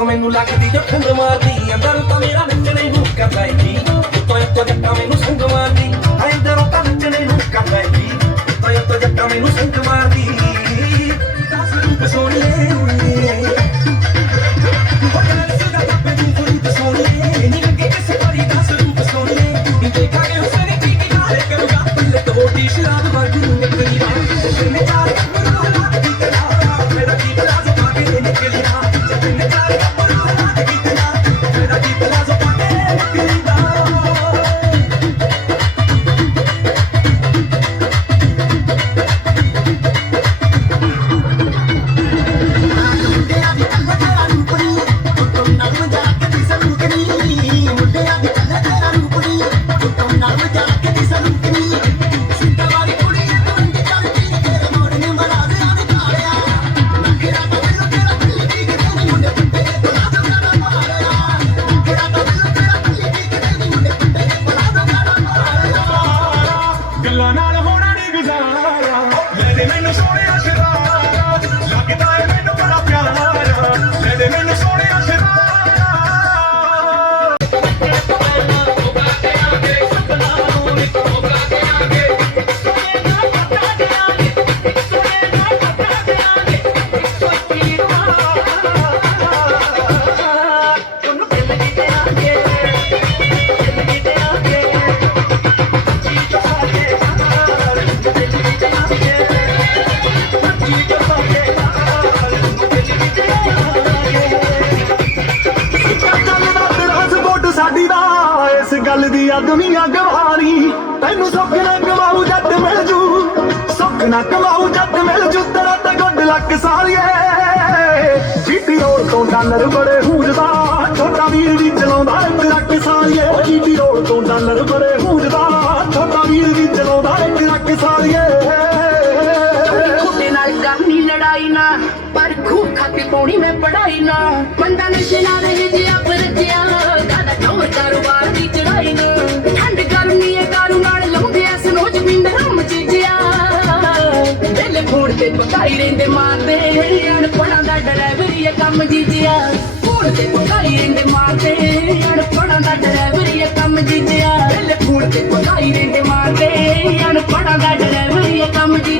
ਤੋਂ ਮੈਨੂੰ ਲੱਗਦੀ ਜੋ ਮਾਰਦੀ, ਅੰਦਰ ਤਾਂ ਮੇਰਾ ਨੱਚਣੇ ਨੂੰ ਕਰਦਾ ਏ ਜੀ ਤੋਂ ਜੱਟਾ ਮੈਨੂੰ ਸੰਗ ਮਾਰਦੀ ਅੰਦਰੋਂ ਤਾਂ ਨੱਚਣੇ ਨੂੰ ਕਰਦਾ ਏ ਜੀ ਤੋਂ ਜੱਟਾ ਮੈਨੂੰ ਸੰਗ ਮਾਰਦੀ। ਦਸ ਰੂਪ ਸੋਹਣੇ। ਸ਼ਰਾਬ ਵਰਗੀ ਡਾਲਰ ਬੜੇ ਹੂਜਦਾ, ਛੋਟਾ ਵੀਰ ਵੀ ਚਲਾਉਂਦਾ ਇੱਕ ਰੱਖ ਸਾਰੀਏ ਜੀਟੀ ਰੋਡ ਤੋਂ ਡਾਲਰ ਬੜੇ ਹੂਜਦਾ, ਛੋਟਾ ਵੀਰ ਵੀ ਚਲਾਉਂਦਾ ਇੱਕ ਰੱਖ ਸਾਰੀਏ ਖੁੱਡੇ ਨਾਲ ਕਰਨੀ ਲੜਾਈ ਨਾ, ਪਰ ਖੂਬ ਖਾਤੀ ਪੌਣੀ ਮੈਂ ਪੜਾਈ ਨਾ। ਬੰਦਾ ਨਸ਼ੇ ਨਾਲ ਰਹੇ ਜੇ ਪਕਾਈ ਰਹਿੰਦੇ ਮਾਰਦੇ ਅਣਪੜਾਂ ਦਾ ਡਰਾਈਵਰੀ ਇਹ ਕੰਮ ਜੀਜਿਆ ਫੋਨ ਤੇ ਪਕਾਈ ਰਹਿੰਦੇ ਮਾਰਦੇ ਅਣਪੜਾਂ ਦਾ ਡਰਾਈਵਰੀ ਇਹ ਕੰਮ ਜੀਜਿਆ ਫੋਨ ਤੇ ਪਕਾਈ ਰਹਿੰਦੇ ਮਾਰਦੇ ਅਣਪੜਾਂ ਦਾ ਡਰਾਈਵਰੀ ਇਹ ਕੰਮ ਜੀ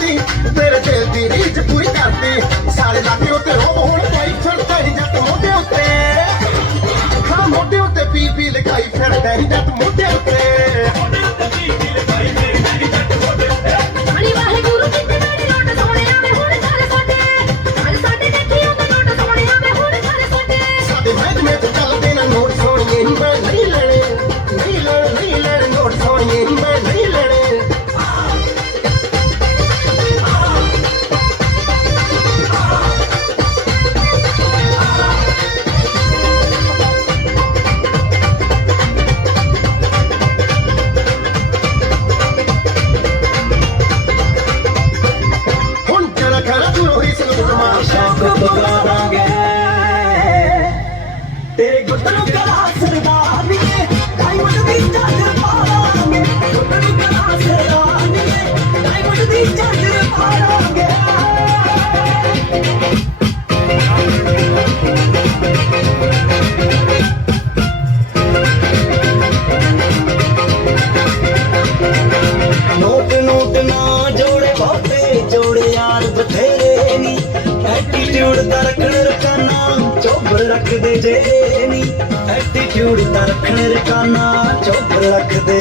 ਕਰਤੀ ਤੇਰੇ ਦਿਲ ਦੀ ਰੀਝ ਪੂਰੀ ਕਰਤੀ ਸਾਰੇ ਲਾਗੇ ਉੱਤੇ ਰੋਬ ਹੁਣ ਪਾਈ ਫਿਰ ਹੀ ਜੱਟ ਮੋਢੇ ਉੱਤੇ। ਹਾਂ, ਮੋਢੇ ਉੱਤੇ ਪੀ ਪੀ ਲਗਾਈ ਫਿਰ ਹੀ ਜੱਟ ਮੋਢੇ ਉੱਤੇ।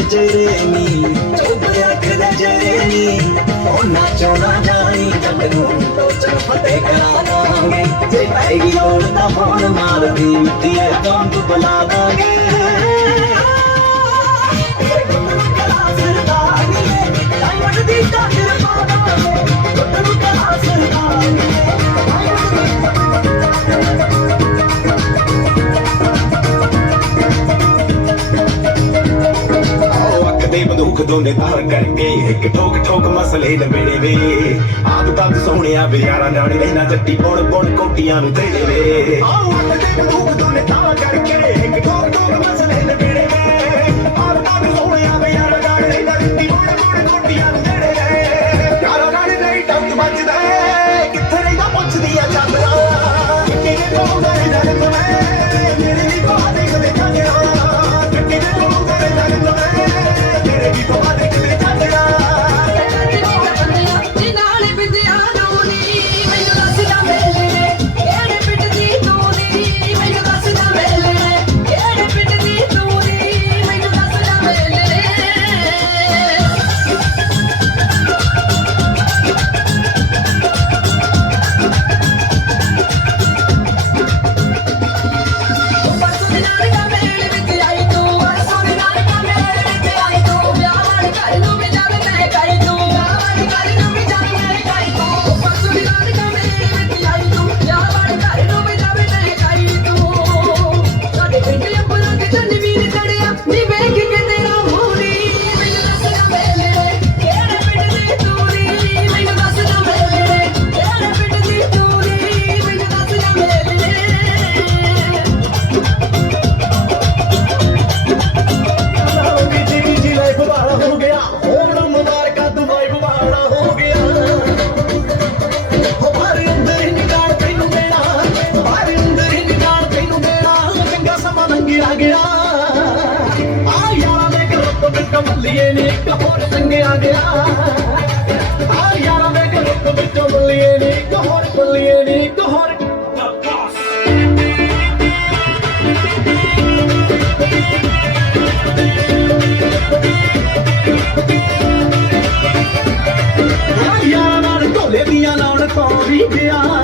ਜਰੇ ਨੀ, ਚੁੱਪ ਰੱਖਦਾ ਜਰੇ ਨੀ। ਉਹ ਨਾਚੋ ਨਾ ਜਾਣੀ ਜੱਟ ਨੂੰ ਟੋਚਣ ਫਤਿਹ ਕਰਾ ਦਾਂਗੇ ਜੇ ਪੈਗੀ ਲੋੜ ਤਾਂ ਹੋਣ ਮਾਰਦੀ ਮਿੱਟੀ ਐ ਤੋਂ ਤੂੰ ਬੁਲਾ ਦਾਂਗੇ ਇਹ ਗੁੱਤ ਕਲਾ ਸਰਦਾਰੀ ਐ ਟਾਈਮ ਦੀ ਟਾਕਰ ਹੁੰਦੇ ਧਾਰ ਕਰਕੇ ਇੱਕ ਠੋਕ ਠੋਕ ਮਸਲੇ ਨਵੇੜੇ ਵੇ। ਆਪ ਤੱਕ ਸੋਹਣਿਆ ਬਿਆਰਾ ਨਾਲੇ ਰਹਿਣਾ ਜੱਟੀ ਪੌਣ ਪੌਣ ਕੋਟੀਆਂ ਨੂੰ ਤੇੜੇ ਵੇ। ਆਉਂ ਅੱਟ ਦੇ ਬੰਦੂਕ ਦੋਨੇ ਧਾਰ ਕਰਕੇ ਇੱਕ ਠੋਕ ਠੋਕ ਮਸਲੇ ਨਵੇੜੇ ਬੁੱਲੀਏ ਨੇ, ਇੱਕ ਹੋਰ ਗਿਆ। ਆ ਯਾਰਾਂ ਦੇ ਗਰੁੱਪ ਵਿੱਚੋਂ ਨੇ, ਇੱਕ ਹੋਰ ਨੇ, ਇੱਕ ਹੋਰ। ਨਾਲ ਢੋਲੇ ਦੀਆਂ ਲਾਉਣ ਤੋਂ ਵੀ ਗਿਆ।